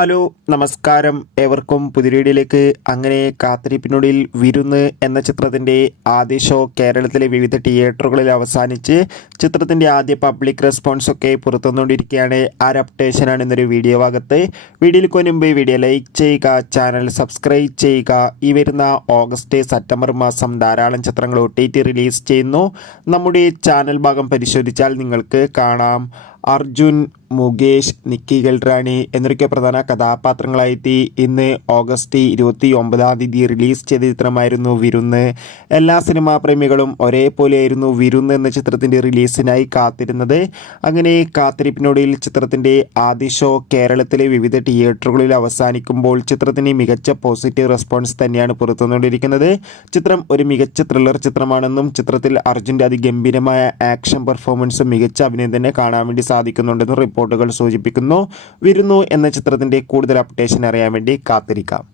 Hello നമസ്കാരം, ഏവർക്കും പുതിയ വീഡിയോയിലേക്ക്. അങ്ങനെ കാത്തിരിപ്പിനൊടുവിൽ വിരുന്ന് എന്ന ചിത്രത്തിൻ്റെ ആദ്യ ഷോ കേരളത്തിലെ വിവിധ തിയേറ്ററുകളിൽ അവസാനിച്ച് ചിത്രത്തിൻ്റെ ആദ്യ പബ്ലിക് റെസ്പോൺസ് ഒക്കെ പുറത്തുവന്നുകൊണ്ടിരിക്കുകയാണ്. ആ ഒരു അപ്ഡേഷനാണ് ഇന്നൊരു വീഡിയോ ഭാഗത്ത്. വീഡിയോയിൽ മുൻപ് വീഡിയോ ലൈക്ക് ചെയ്യുക, ചാനൽ സബ്സ്ക്രൈബ് ചെയ്യുക. ഈ വരുന്ന ഓഗസ്റ്റ് സെപ്റ്റംബർ മാസം ധാരാളം ചിത്രങ്ങൾ OTT റിലീസ് ചെയ്യുന്നു. നമ്മുടെ ചാനൽ ഭാഗം പരിശോധിച്ചാൽ നിങ്ങൾക്ക് കാണാം. അർജുൻ, മുകേഷ്, നിക്കി ഗൽറാണി എന്നൊക്കെ പ്രധാന കഥാപാത്രങ്ങളായിട്ട് ഇന്ന് ഓഗസ്റ്റ് 29 റിലീസ് ചെയ്ത ചിത്രമായിരുന്നു വിരുന്ന്. എല്ലാ സിനിമാ പ്രേമികളും ഒരേപോലെയായിരുന്നു വിരുന്ന് എന്ന ചിത്രത്തിൻ്റെ റിലീസിനായി കാത്തിരുന്നത്. അങ്ങനെ കാത്തിരിപ്പിനൊടുവിൽ ചിത്രത്തിൻ്റെ ആദ്യ ഷോ കേരളത്തിലെ വിവിധ തിയേറ്ററുകളിൽ അവസാനിക്കുമ്പോൾ ചിത്രത്തിന് മികച്ച പോസിറ്റീവ് റെസ്പോൺസ് തന്നെയാണ് പുറത്തുവന്നുകൊണ്ടിരിക്കുന്നത്. ചിത്രം ഒരു മികച്ച ത്രില്ലർ ചിത്രമാണെന്നും ചിത്രത്തിൽ അർജുൻ്റെ അതിഗംഭീരമായ ആക്ഷൻ പെർഫോമൻസും മികച്ച അഭിനയം തന്നെ കാണാൻ വേണ്ടി സാധിക്കുന്നുണ്ടെന്നും റിപ്പോർട്ടുകൾ സൂചിപ്പിക്കുന്നു. വിരുന്നു എന്ന ചിത്രത്തിൻ്റെ കൂടുതൽ അപ്ഡേഷൻ അറിയാൻ വേണ്ടി കാത്തിരിക്കാം.